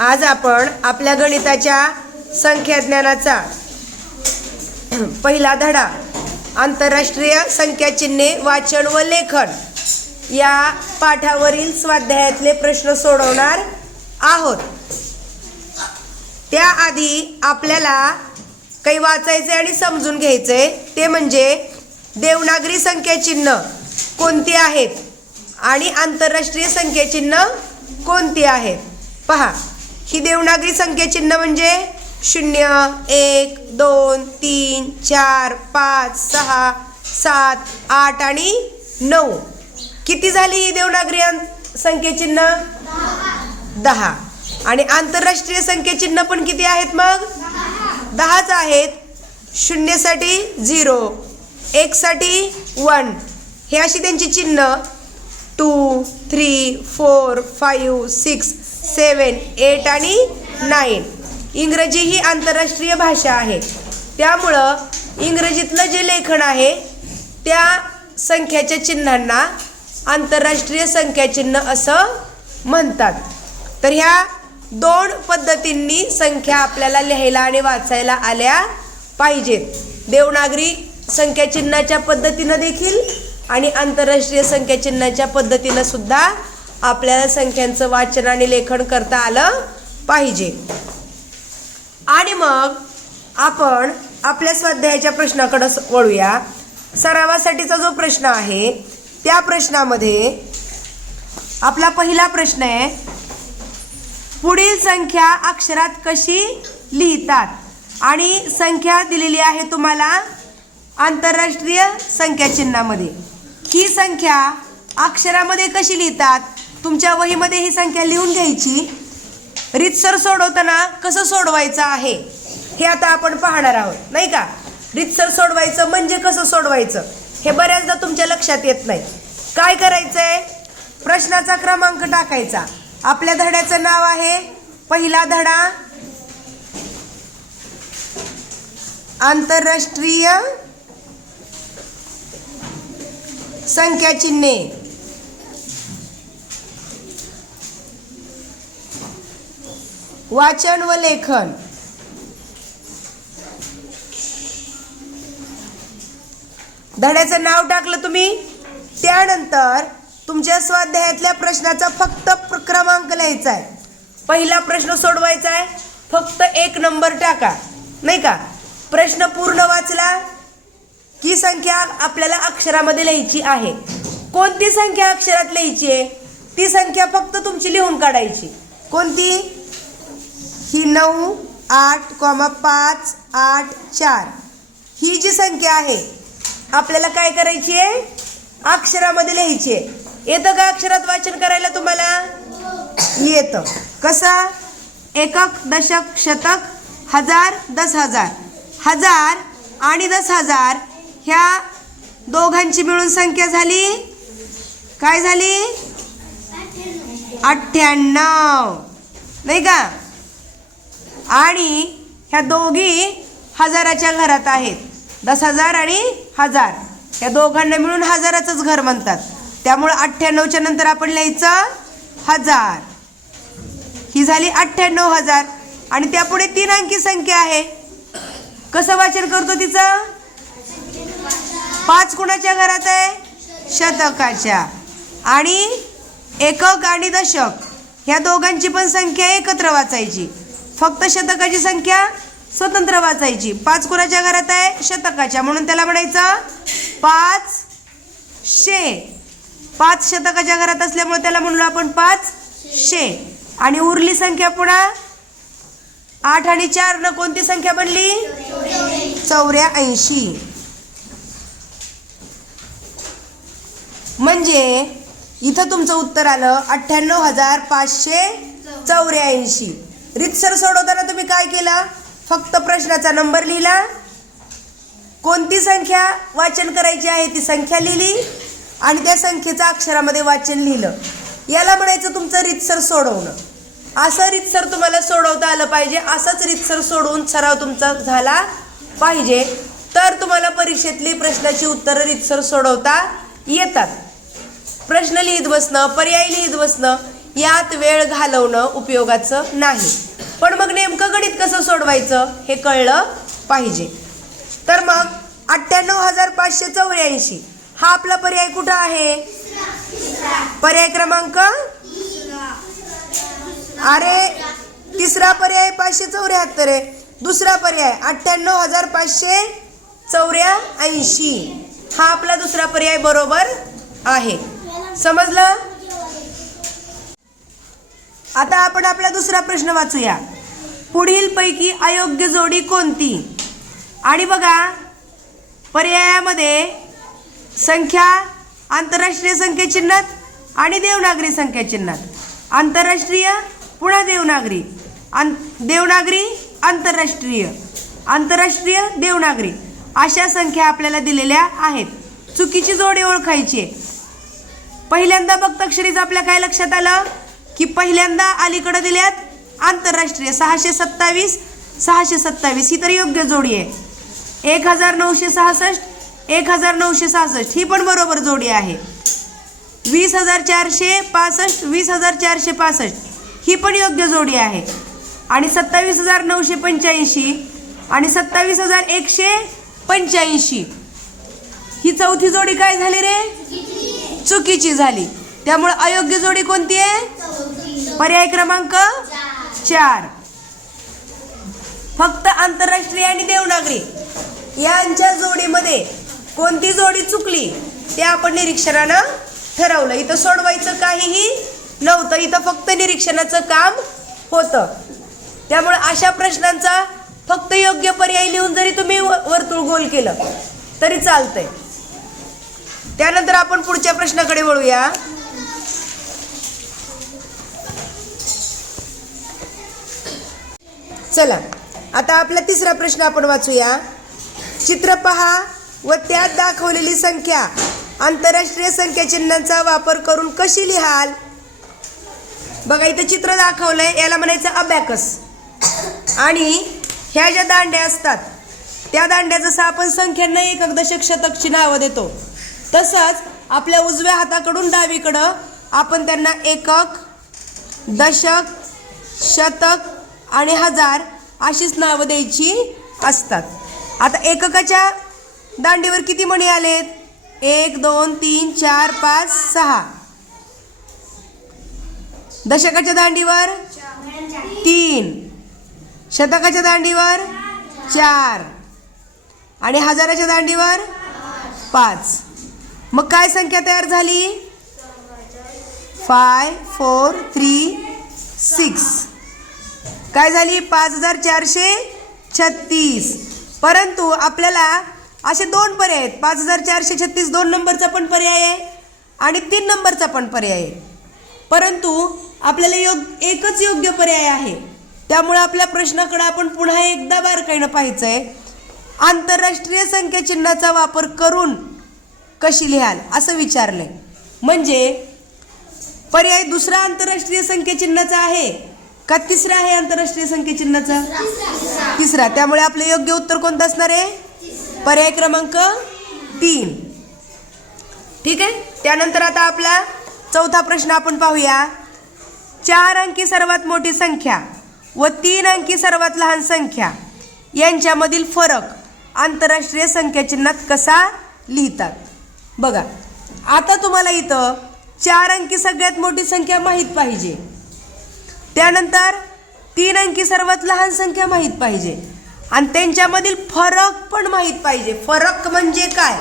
आज आपण आपल्या गणिताच्या संख्याज्ञानाचा पहिला धडा आंतरराष्ट्रीय संख्याचिन्हे वाचन व लेखन या पाठावरील स्वाध्यायातले प्रश्न सोडवणार आहोत। त्याआधी आपल्याला काही वाचायचे आणि समजून घ्यायचे, ते म्हणजे देवनागरी संख्याचिन्ह कोणती आहेत आणि आंतरराष्ट्रीय संख्याचिन्ह कोणती आहेत। पहा, ही देवनागरी संख्याचिन्ह म्हणजे 0, 1, 2, 3, 4, 5, 6, 7, 8 आणि 9। किती झाली ही देवनागरी संख्याचिन्ह? 10। आणि आंतरराष्ट्रीय संख्याचिन्ह पण किती आहेत मग? 10च आहेत। 0 साठी 0, 1 साठी 1, हे अशी त्यांची चिन्ह 2, 3, 4, 5, 6, 7, 8 आणि 9। इंग्रजी ही आंतरराष्ट्रीय भाषा आहे, त्यामुळं इंग्रजीतलं जे लेखन आहे त्या संख्याच्या चिन्हांना आंतरराष्ट्रीय संख्याचिन्ह असं म्हणतात। तर ह्या दोन पद्धतींनी संख्या आपल्याला लिहायला आणि वाचायला आल्या पाहिजेत। देवनागरी संख्याचिन्हाच्या पद्धतीनं देखील आणि आंतरराष्ट्रीय संख्याचिन्हाच्या पद्धतीनं सुद्धा आपल्याला संख्यांचं वाचन आणि लेखन करता आलं पाहिजे। आणि मग आपण आपल्या स्वाध्यायाच्या प्रश्नाकडे वळूया। सरावासाठीचा जो प्रश्न आहे त्या प्रश्नामध्ये आपला पहिला प्रश्न आहे, पुढील संख्या अक्षरात कशी लिहितात? आणि संख्या दिलेली आहे तुम्हाला आंतरराष्ट्रीय संख्याचिन्हामध्ये। ही संख्या अक्षरामध्ये कशी लिहितात? तुमच्या वहीमध्ये ही संख्या लिहून घ्यायची। रीतसर सोडवताना कसं सोडवायचं आहे हे आता आपण पाहणार आहोत, नाही का? रीतसर सोडवायचं म्हणजे कसं सोडवायचं हे बऱ्याचदा तुमच्या लक्षात येत नाही। काय करायचंय? प्रश्नाचा क्रमांक टाकायचा। आपल्या धड्याचं नाव आहे पहिला धडा आंतरराष्ट्रीय संख्याचिन्हे। वाचन व लेखन। धड्याचं नाव टाकलं तुम्ही, त्यानंतर तुमच्या स्वाध्यायातल्या प्रश्नाचा फक्त क्रमांक लिहायचा आहे। पहिला प्रश्न सोडवायचा आहे, फक्त 1 नंबर टाका, नाही का? प्रश्न पूर्ण वाचला की संख्या आपल्याला अक्षरामध्ये लिहायची आहे। कोणती संख्या अक्षरात लिहायची आहे ती संख्या फक्त तुमची लिहून काढायची। कोणती? ही 9, 8, 5, 8, 4 ही जी संख्या आहे आपल्याला काय करायची आहे? अक्षरामध्ये लिहायची आहे। येतं का अक्षरात वाचन करायला तुम्हाला? येतं। कसं? एकक, दशक, शतक, हजार, 10,000। 1000 आणि 10,000 ह्या दोघांची मिळून संख्या झाली, काय झाली? 98, नाही का? आणि ह्या दोघी हजाराच्या घरात आहेत। 10,000 आणि 1000 या दोघांना मिळून हजाराचंच घर म्हणतात, त्यामुळे 98च्या नंतर आपण लिहायचं 1000। ही झाली 98,000 आणि त्यापुढे 3 अंकी संख्या आहे। कसं वाचन करतो तिचं? 5 कुणाच्या घरात आहे? शतकाच्या। आणि एकक आणि दशक ह्या दोघांची पण संख्या एकत्र वाचायची, फक्त शतकाची संख्या स्वतंत्र वाचायची। 5 कुणाच्या घरात आहे? शतकाच्या, म्हणून त्याला म्हणायचं 500। 5 शतकाच्या घरात असल्यामुळे त्याला म्हणलो आपण 500। आणि उरली संख्या पुन्हा 8 आणि 4 न कोणती संख्या बनली? 84। म्हणजे इथं तुमचं उत्तर आलं 98,584। रीतसर सोडवताना तुम्ही काय केलं? फक्त प्रश्नाचा नंबर लिहिला, कोणती संख्या वाचन करायची आहे ती संख्या लिहिली आणि त्या संख्येचं अक्षरामध्ये वाचन लिहिलं। याला म्हणायचं तुमचं रीतसर सोडवणं। असं रीतसर तुम्हाला सोडवता आलं पाहिजे, असंच रीतसर सोडवून सराव तुमचा झाला पाहिजे, तर तुम्हाला परीक्षेतली प्रश्नाची उत्तरं रीतसर सोडवता येतात। प्रश्न लिहित बसणं, पर्याय लिहित बसणं यात वेळ घालवणं उपयोगाचं नाही. पण मग नेमकं गणित कसं सोडवायचं हे कळलं पाहिजे. तर मग 98,584 हा आपला पर्याय कुठं आहे? पर्याय क्रमांक अरे तिसरा पर्याय 574 आहे. दुसरा पर्याय 98,584 हा आपला दुसरा पर्याय बरोबर आहे. समजलं? आता आपण आपला दुसरा प्रश्न वाचूया. पुढील पैकी अयोग्य जोडी कोणती? आणि बघा पर्यायामध्ये संख्या आंतरराष्ट्रीय संख्या चिन्हात आणि देवनागरी संख्या चिन्हात. आंतरराष्ट्रीय पुन्हा देवनागरी, देवनागरी आंतरराष्ट्रीय, आंतरराष्ट्रीय देवनागरी अशा संख्या आपल्याला दिलेल्या आहेत. चुकीची जोडी ओळखायची. पहिल्यांदा बक्ताक्षरीचं आपल्या काय लक्षात आलं की पहिल्यांदा अलीकडे दिल्यात आंतरराष्ट्रीय 627 627 ही तर योग्य जोडी आहे. 1966 1966 ही पण बरोबर जोडी आहे. 20,465 20,465 ही पण योग्य जोडी आहे. आणि 27,985 आणि 27,185 ही चौथी जोडी काय झाली रे? चुकीची झाली. त्यामुळे अयोग्य जोडी कोणती आहे? पर्याय क्रमांक 4. फक्त आंतरराष्ट्रीय आणि देवनागरी यांच्या जोडीमध्ये कोणती जोडी चुकली ते आपण निरीक्षणानं ठरवलं. इथं सोडवायचं काहीही नव्हतं, इथं फक्त निरीक्षणाचं काम होतं. त्यामुळे अशा प्रश्नांचा फक्त योग्य पर्याय लिहून जरी तुम्ही वर्तुळ गोल केलं तरी चालतंय. त्यानंतर आपण पुढच्या प्रश्नाकडे वळूया. चला आता आपला तिसरा प्रश्न आपण वाचूया. चित्र पहा व त्यात दाखवलेली संख्या आंतरराष्ट्रीय संख्या चिन्हांचा वापर करून कशी लिहाल? बघा इथं चित्र दाखवलंय, याला म्हणायचं अबॅकस. आणि ह्या ज्या दांड्या असतात त्या दांड्या जसं आपण संख्यांना एकक दशक शतकची नावं देतो तसंच आपल्या उजव्या हाताकडून डावीकडं आपण त्यांना एकक, दशक, शतक आणि हजार अशीच नावं द्यायची असतात. आता एककाच्या दांडीवर किती मणी आलेत? 1 2 3 4 5 6. दशकाच्या दांडीवर 3, शतकाच्या दांडीवर 4 आणि हजाराच्या दांडीवर 5. मग काय संख्या तयार झाली? 5 4 3 6 काय झाली? 5,436. परंतु आपल्याला असे दोन पर्याय आहेत. 5,436 2 नंबरचा पण पर्याय आहे आणि 3 नंबरचा पण पर्याय आहे. परंतु आपल्याला एकच योग्य पर्याय आहे. त्यामुळे आपल्या प्रश्नाकडे आपण पुन्हा एकदा बारकाईनं पाहायचं आहे. आंतरराष्ट्रीय संख्या चिन्हाचा वापर करून कशी लिहाल असं विचारलंय. म्हणजे पर्याय दुसरा आंतरराष्ट्रीय संख्या चिन्हाचा आहे का तिसरा आहे आंतरराष्ट्रीय संख्या चिन्हाचा? तिसरा. त्यामुळे आपलं योग्य उत्तर कोणतं असणार आहे? पर्याय क्रमांक 3. ठीक आहे. त्यानंतर आता आपला चौथा प्रश्न आपण पाहूया. 4 अंकी सर्वात मोठी संख्या व 3 अंकी सर्वात लहान संख्या यांच्यामधील फरक आंतरराष्ट्रीय संख्या चिन्हात कसा लिहितात? बघा आता तुम्हाला इथं 4 अंकी सगळ्यात मोठी संख्या माहीत पाहिजे, त्यानंतर 3 अंकी सर्वात लहान संख्या माहीत पाहिजे आणि त्यांच्यामधील फरक पण माहीत पाहिजे. फरक म्हणजे काय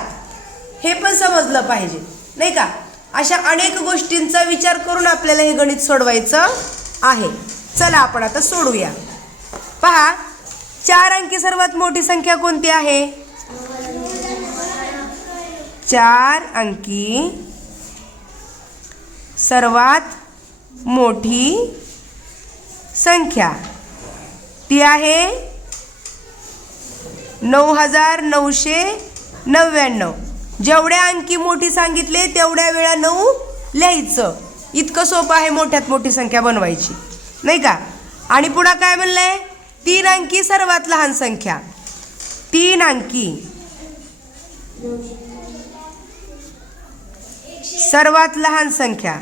हे पण समजलं पाहिजे नाही का? अशा अनेक गोष्टींचा विचार करून आपल्याला हे गणित सोडवायचं आहे. चला आपण आता सोडूया. पहा 4 अंकी सर्वात मोठी संख्या कोणती आहे? 4 अंकी सर्वात मोठी संख्या ती आहे 9,999. जेवढ्या अंकी मोठी सांगितले तेवढ्या वेळा 9 लिहायचं. इतकं सोपं आहे मोठ्यात मोठी संख्या बनवायची नाही का? आणि पुन्हा काय म्हणलंय? 3 अंकी सर्वात लहान संख्या. 3 अंकी सर्वात लहान संख्या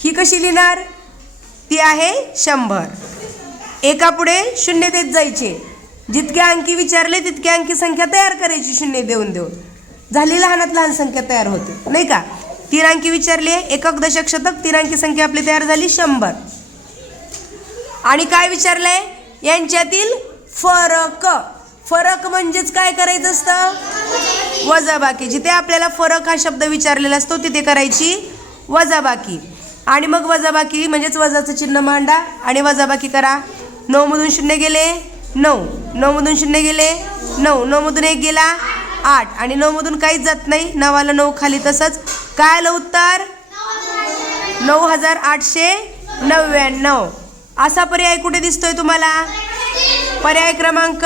ही कशी लिहिणार? ती आहे 100. एका पुढे शून्य देत जायचे. जितके अंकी विचारले तितके अंकी संख्या तयार करायची शून्य देऊन देऊन. झाली लहानात लहान संख्या तयार होते नाही का? 3 अंकी विचारले, एकक दशक शतक 3 अंकी संख्या आपली तयार झाली 100. आणि काय विचारलंय? यांच्यातील फरक. फरक म्हणजेच काय करायचं असतं? वजाबाकी. जिथे आपल्याला फरक हा शब्द विचारलेला असतो तिथे करायची वजाबाकी. आणि मग वजाबाकी म्हणजेच वजाचं चिन्ह मांडा आणि वजाबाकी करा. 9 मधून 0 गेले 9, 9 मधून 0 गेले 9, 9 मधून 1 गेला 8 आणि 9 मधून काहीच जात नाही. 9वाला 9 खाली तसंच. काय आलं उत्तर? 9899. असा पर्याय कुठे दिसतोय तुम्हाला? पर्याय क्रमांक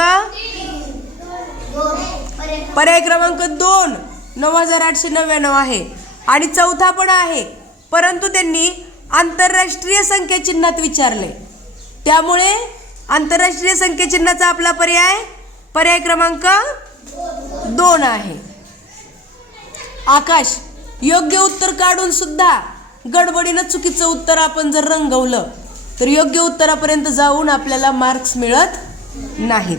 2 9899 आहे. आणि चौथा पण आहे, परंतु त्यांनी आंतरराष्ट्रीय संख्या चिन्हात विचारले, त्यामुळे आंतरराष्ट्रीय संख्या चिन्हाचा आपला पर्याय क्रमांक 2 आहे. आकाश, योग्य उत्तर काढून सुद्धा गडबडीनं चुकीचं उत्तर आपण जर रंगवलं तर योग्य उत्तरापर्यंत जाऊन आपल्याला मार्क्स मिळत नाहीत.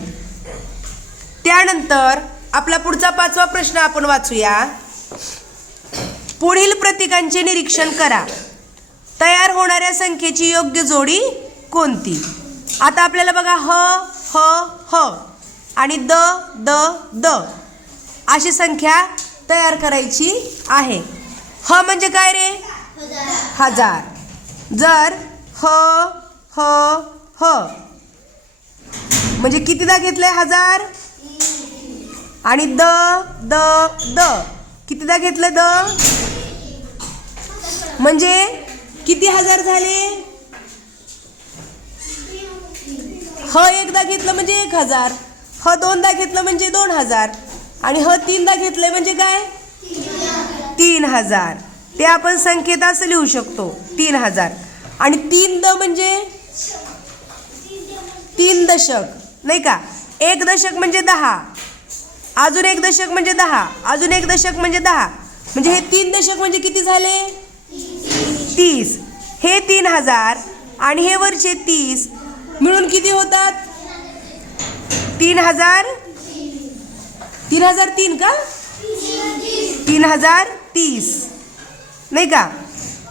त्यानंतर आपला पुढचा 5वा प्रश्न आपण वाचूया. पुढील प्रतीकांचे निरीक्षण करा. तयार होणाऱ्या संख्येची योग्य जोडी कोणती? आता आपल्याला बघा ह ह ह आणि द द द अशी संख्या तयार करायची आहे. ह म्हणजे काय रे? 1000. जर ह ह ह म्हणजे कितीदा घेतलंय? 1000. आणि द द द कितीदा घेतलं? द म्हणजे किती 1000 झाले? ह एकदा घेतलं म्हणजे 1000, ह दोनदा घेतलं म्हणजे 2000 आणि ह तीनदा घेतलंय म्हणजे काय? 3000. ते आपण संख्येत असं लिहू शकतो 3000. आणि 3 द म्हणजे 3 दशक नाही का? 1 दशक म्हणजे 10, अजून 1 दशक म्हणजे 10, अजून 1 दशक म्हणजे 10. म्हणजे हे 3 दशक म्हणजे किती झाले? 30. हे 3000 आणि हे वरचे 30 मिळून किती होतात? 3000. 3003 का? 3030 नाही का?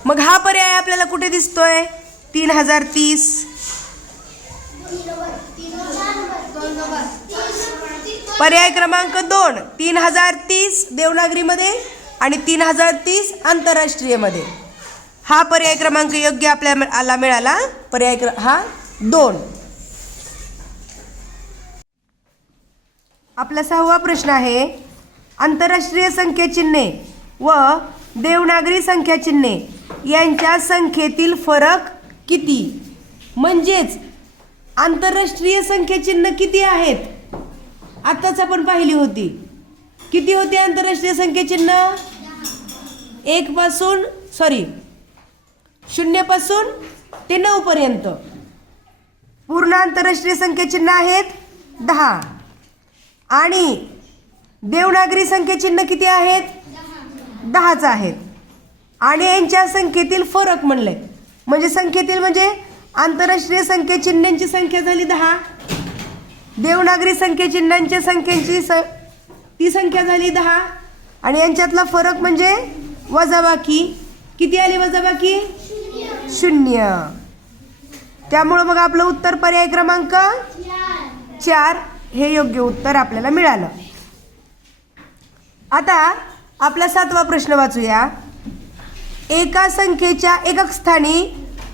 मग हा पर्याय आपल्याला कुठे दिसतोय? 3030. पर्याय क्रमांक 2 3030 देवनागरीमध्ये आणि 3030 आंतरराष्ट्रीयमध्ये. हा पर्याय क्रमांक योग्य आपल्याला मिळाला. पर्याय हा 2. आपला 6वा प्रश्न आहे. आंतरराष्ट्रीय संख्या चिन्हे व देवनागरी संख्या चिन्हे यांच्या संख्येतील फरक किती? म्हणजेच आंतरराष्ट्रीय संख्या चिन्ह किती आहेत? आताच आपण पाहिली होती. किती होती आंतरराष्ट्रीय संख्या चिन्ह? 0 पासून ते 9 पर्यंत. पूर्ण आंतरराष्ट्रीय संख्या चिन्ह आहेत 10. आणि देवनागरी संख्या चिन्ह किती आहेत? 10च आहेत. आणि यांच्या संख्येतील फरक म्हणले म्हणजे संख्येतील म्हणजे आंतरराष्ट्रीय संख्या चिन्हांची संख्या झाली 10, देवनागरी संख्या चिन्हांच्या संख्येची ती संख्या झाली 10 आणि यांच्यातला फरक म्हणजे वजाबाकी. किती आली वजाबाकी? 0. त्यामुळे मग आपलं उत्तर पर्याय क्रमांक 4 हे योग्य उत्तर आपल्याला मिळालं. आता आपला 7वा प्रश्न वाचूया. एका संख्येच्या एकक स्थानी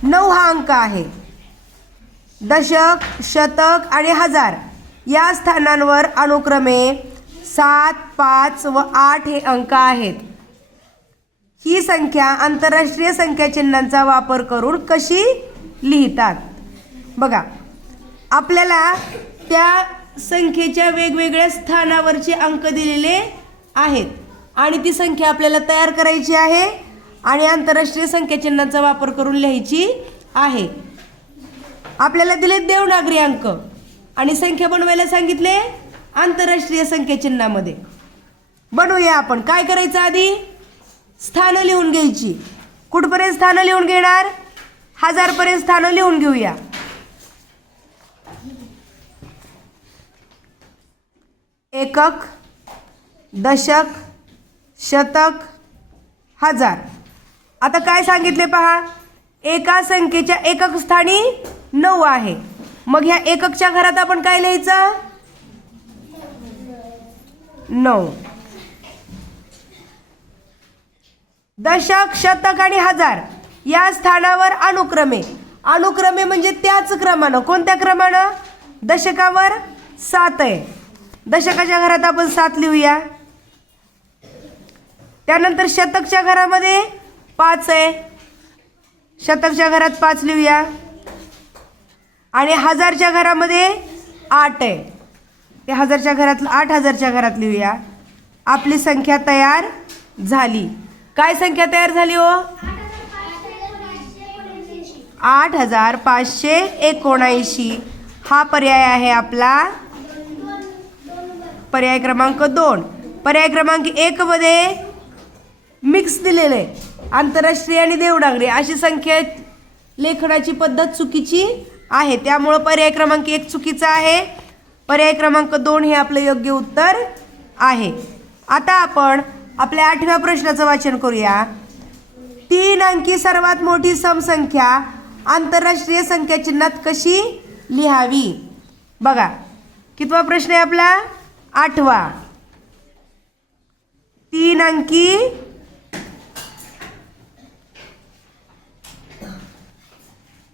9 हा अंक आहे. दशक, शतक आणि हजार या स्थानांवर अनुक्रमे 7, 5 व 8 हे अंक आहेत. ही संख्या आंतरराष्ट्रीय संख्या चिन्हांचा वापर करून कशी लिहितात? बघा, आपल्याला त्या संख्येच्या वेगवेगळ्या स्थानावरचे अंक दिलेले आहेत आणि ती संख्या आपल्याला तयार करायची आहे आणि आंतरराष्ट्रीय संख्या चिन्हांचा वापर करून लिहायची आहे. आपल्याला दिले देवनागरी अंक आणि संख्या बनवायला सांगितले आंतरराष्ट्रीय संख्या चिन्हामध्ये. बनवूया आपण. काय करायचं? आधी स्थान लिहून घ्यायची. कुठपर्यंत स्थानं लिहून घेणार? 1000 पर्यंत स्थानं लिहून घेऊया. एकक, दशक, शतक, हजार. आता काय सांगितले पहा, एका संख्येच्या एकक स्थानी 9 आहे. मग ह्या एककच्या घरात आपण काय लिहायचं? 9. दशक, शतक आणि हजार या स्थानावर अनुक्रमे, अनुक्रमे म्हणजे त्याच क्रमानं. कोणत्या क्रमानं? दशकावर 7 आहे. दशकाच्या घरात आपण 7 लिहूया. त्यानंतर शतकच्या घरामध्ये 5 आहे. शतकच्या घरात 5 लिहूया. आणि हजारच्या घरामध्ये 8 आहे. ते हजारच्या घरात 8000च्या घरात लिहूया. आपली संख्या तयार झाली. काय संख्या तयार झाली हो? 8579. हा पर्याय आहे आपला पर्याय क्रमांक 2. पर्याय क्रमांक 1 मध्ये मिक्स दिलेलं आहे. आंतरराष्ट्रीय आणि देवनागरी अशी संख्या लेखनाची पद्धत चुकीची आहे. त्यामुळं पर्याय क्रमांक 1 चुकीचा आहे. पर्याय क्रमांक 2 हे आपलं योग्य उत्तर आहे. आता आपण आपल्या 8व्या प्रश्नाचं वाचन करूया. 3 अंकी सर्वात मोठी समसंख्या आंतरराष्ट्रीय संख्या चिन्हात कशी लिहावी? बघा, कितवा प्रश्न आहे आपला? 8वा. 3 अंकी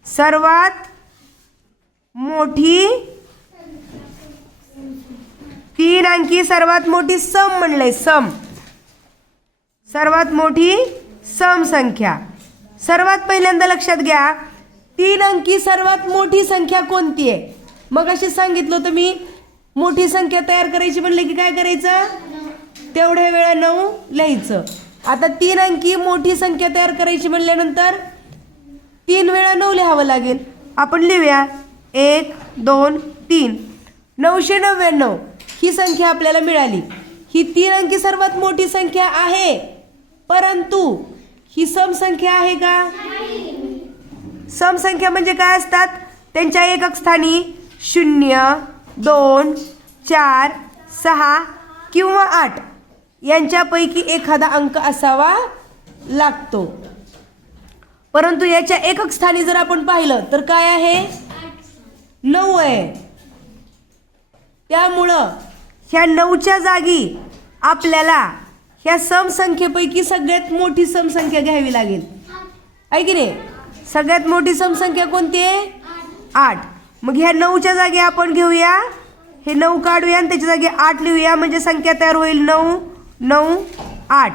सर्वात मोठी 3 अंकी सर्वात मोठी सम म्हणलंय. सम, सर्वात मोठी सम संख्या. सर्वात पहिल्यांदा लक्षात घ्या, 3 अंकी सर्वात मोठी संख्या कोणती आहे? मग असे सांगितलं होतं मी, मोठी संख्या तयार करायची म्हणले की काय करायचं? तेवढ्या वेळा 9 लिहायचं. आता 3 अंकी मोठी संख्या तयार करायची म्हणल्यानंतर 3 वेळा 9 लिहावं लागेल. आपण लिहूया 1 2 3. 999 ही संख्या आपल्याला मिळाली. ही 3 अंकी सर्वात मोठी संख्या आहे, परंतु ही समसंख्या आहे का? समसंख्या म्हणजे काय असतात? त्यांच्या एकक स्थानी 0 2 4 6 किंवा 8 यांच्यापैकी एखादा अंक असावा लागतो. परंतु याच्या एकक स्थानी जर आपण पाहिलं तर काय आहे? 9 आहे. त्यामुळं ह्या 9च्या जागी आपल्याला ह्या समसंख्येपैकी सगळ्यात मोठी समसंख्या घ्यावी लागेल, आहे की नाही? सगळ्यात मोठी समसंख्या कोणती आहे? 8. मग ह्या 9च्या जागी आपण घेऊया, हे 9 काढूया आणि त्याच्या जागी 8 लिहूया. म्हणजे संख्या तयार होईल 9 9 8.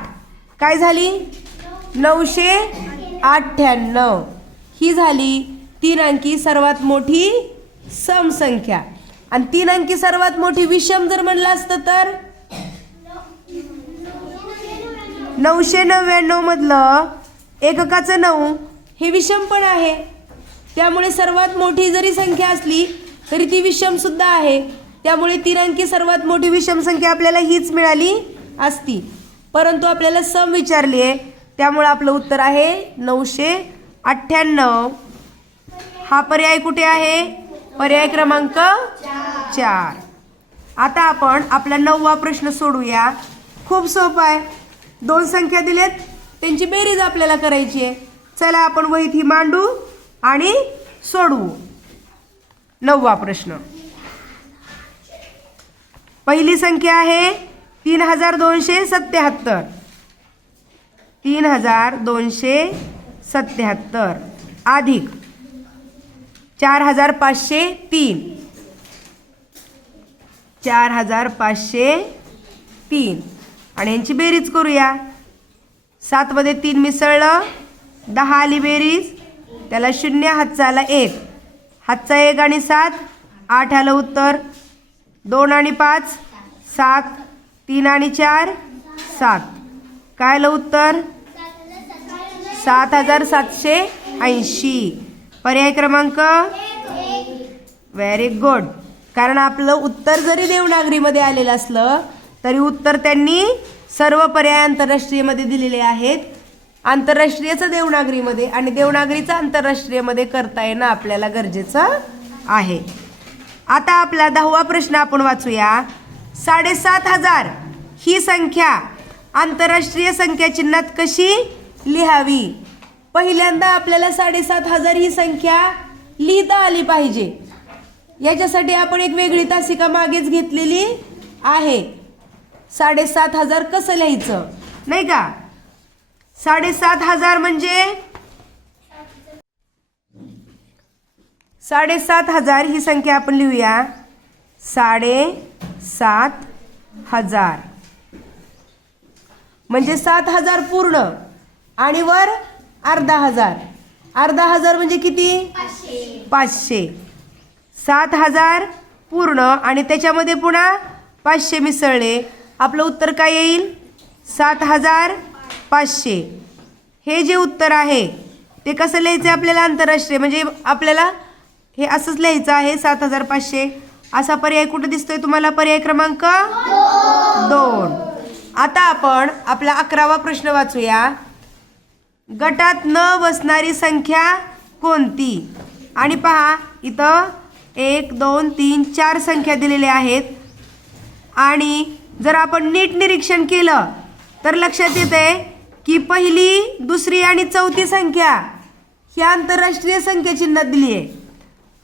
काय झाली? 998. ही झाली 3 अंकी सर्वात मोठी समसंख्या. आणि 3 अंकी सर्वात मोठी विषम जर म्हणलं असतं तर 999 मधलं एककाचं 9 हे विषम पण आहे. त्यामुळे सर्वात मोठी जरी संख्या असली तरी ती विषम सुद्धा आहे. त्यामुळे 3 अंकी सर्वात मोठी विषम संख्या आपल्याला हीच मिळाली असती. परंतु आपल्याला सम विचारली आहे, त्यामुळे आपलं उत्तर आहे 998. हा पर्याय कुठे आहे? पर्याय क्रमांक 4. आता आपण आपला 9वा प्रश्न सोडूया. खूप सोपा आहे. 2 संख्या दिलेत, त्यांची बेरीज आपल्याला करायची आहे. चला आपण वहीत ही मांडू आणि सोडवू. 9वा प्रश्न. पहिली संख्या आहे 3277. 3277 अधिक 4503. 4503 आणि यांची बेरीज करूया. 7 मध्ये 3 मिसळलं, 10 आली बेरीज. त्याला 0 हातचा आला 1, हातचा 1 आणि 7 8 आलं उत्तर. 2 आणि 5 7, 3 आणि 4 7. काय आलं उत्तर? 7780. पर्याय क्रमांक व्हेरी गुड. कारण आपलं उत्तर जरी देवनागरीमध्ये आलेलं असलं तरी उत्तर त्यांनी सर्व पर्याय आंतरराष्ट्रीयमध्ये दिलेले आहेत. आंतरराष्ट्रीयचं देवनागरीमध्ये आणि देवनागरीचं आंतरराष्ट्रीयमध्ये करता येणं आपल्याला गरजेचं आहे. आता आपला 10वा प्रश्न आपण वाचूया. 7,500 ही संख्या आंतरराष्ट्रीय संख्या चिन्हात कशी लिहावी? पहिल्यांदा आपल्याला 7,500 ही संख्या लिहिता आली पाहिजे. याच्यासाठी आपण एक वेगळी तासिका मागेच घेतलेली आहे. 7,500 कसं लिहायचं नाही का? 7,500 म्हणजे 7,500 ही संख्या आपण लिहूया. 7,500 म्हणजे 7,000 पूर्ण आणि वर अर्धा हजार. अर्धा हजार म्हणजे किती? 500. 7,000 पूर्ण आणि त्याच्यामध्ये पुन्हा 500 मिसळले. आपलं उत्तर काय येईल? 7,500. हे जे उत्तर आहे ते कसं लिहायचं आहे आपल्याला? आंतरराष्ट्रीय म्हणजे आपल्याला हे असंच लिहायचं आहे 7,500. असा पर्याय कुठे दिसतोय तुम्हाला? पर्याय क्रमांक 2. आता आपण आपला 11वा प्रश्न वाचूया. गटात न बसणारी संख्या कोणती? आणि पहा इथं 1 2 3 4 संख्या दिलेल्या आहेत आणि जर आपण नीट निरीक्षण केलं तर लक्षात येते की पहिली, दुसरी आणि चौथी संख्या ही आंतरराष्ट्रीय संख्या चिन्हात दिली आहे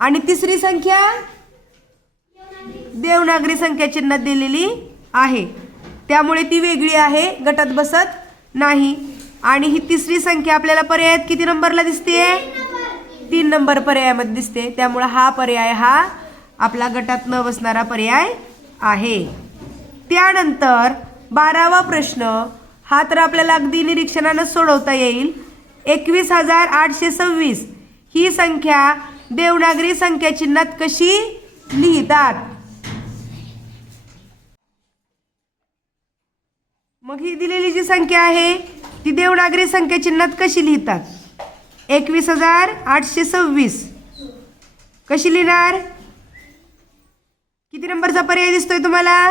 आणि तिसरी संख्या देवनागरी संख्या चिन्हात दिलेली आहे. त्यामुळे ती वेगळी आहे, गटात बसत नाही. आणि ही तिसरी संख्या आपल्याला पर्यायात किती नंबरला दिसते? 3 नंबर पर्यायामध्ये दिसते. त्यामुळे हा पर्याय हा आपला गटात न बसणारा पर्याय आहे. त्यानंतर 12वा प्रश्न हा तर आपल्याला अगदी निरीक्षणानं सोडवता येईल. 21,826 ही संख्या देवनागरी संख्या चिन्हात कशी लिहितात? मग ही दिलेली जी संख्या आहे ती देवनागरी संख्या चिन्हात कशी लिहितात? 21,826 कशी लिहिणार? किती नंबरचा पर्याय दिसतोय तुम्हाला?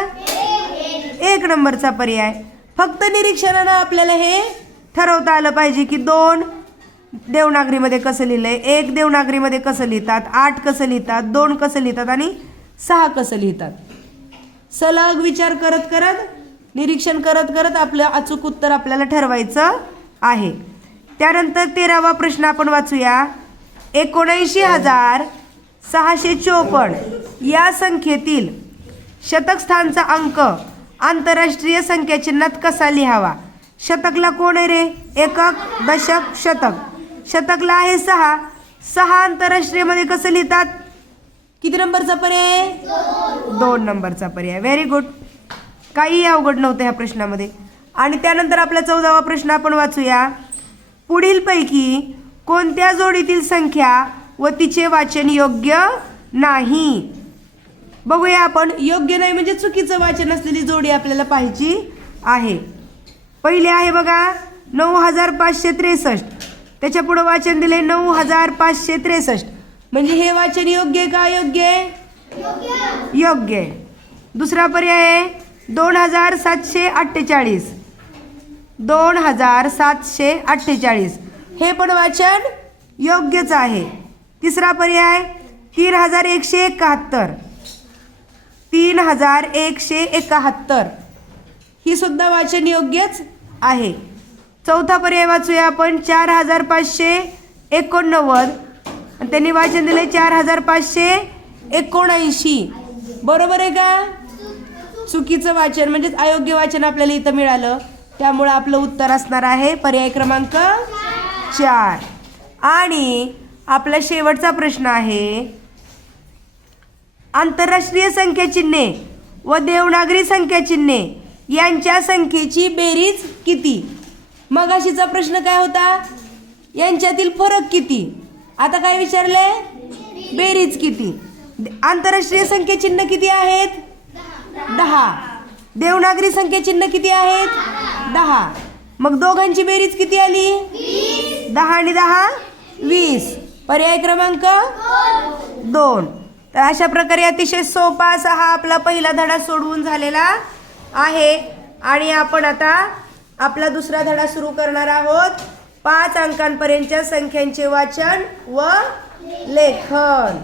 1 नंबरचा पर्याय. फक्त निरीक्षणानं आपल्याला हे ठरवता आलं पाहिजे की 2 देवनागरीमध्ये कसं लिहिलंय, 1 देवनागरीमध्ये कसं लिहितात, 8 कसं लिहितात, 2 कसं लिहितात आणि 6 कसं लिहितात. सलग विचार करत करत, निरीक्षण करत करत आपलं अचूक उत्तर आपल्याला ठरवायचं आहे. त्यानंतर 13वा प्रश्न आपण वाचूया. 79,654 या संख्येतील शतक स्थानचा अंक आंतरराष्ट्रीय संख्या चिन्हात कसा लिहावा? शतकला कोण आहे रे? एकक, दशक, शतक. शतकला आहे 6. 6 आंतरराष्ट्रीयमध्ये कसं लिहितात? किती नंबरचा पर्याय? 2 नंबरचा पर्याय. Very good. काही अवघड नव्हतं ह्या प्रश्नामध्ये. आणि त्यानंतर आपला 14वा प्रश्न आपण वाचूया. पुढीलपैकी कोणत्या जोडीतील संख्या व तिचे वाचन योग्य नाही? बघूया आपण. योग्य नाही म्हणजे चुकीचं वाचन असलेली जोडी आपल्याला पाहिजे आहे. पहिले आहे बघा 9,563. त्याच्या पुढे वाचन दिले 9,563. म्हणजे हे वाचन योग्य का अयोग्य? योग्य. दुसरा पर्याय आहे 2,748. 2,748 हे पण वाचन योग्यच आहे. तिसरा पर्याय 3,171. 3,171 ही सुद्धा वाचन योग्यच आहे. चौथा पर्याय वाचूया आपण 4,589 आणि त्यांनी वाचन दिले 4,579. बरोबर आहे का? चुकीचं वाचन म्हणजेच अयोग्य वाचन आपल्याला इथं मिळालं. त्यामुळे आपलं उत्तर असणार आहे पर्याय क्रमांक 4. आणि आपला शेवटचा प्रश्न आहे. आंतरराष्ट्रीय संख्या चिन्हे व देवनागरी संख्या चिन्हे यांच्या संख्येची बेरीज किती? मगाशीचा प्रश्न काय होता? यांच्यातील फरक किती? आता काय विचारले? बेरीज किती? आंतरराष्ट्रीय संख्या चिन्ह किती आहेत? 10. देवनागरी संख्या चिन्ह किती आहेत? 10. मग दोघांची बेरीज किती आली? 10 आणि 10 20. पर्याय क्रमांक 2. तर अशा प्रकारे अतिशय सोपा असा हा आपला पहिला धडा सोडवून झालेला आहे. आणि आपण आता आपला दुसरा धडा सुरू करणार आहोत. 5 अंकांपर्यंतच्या संख्यांचे वाचन व लेखन.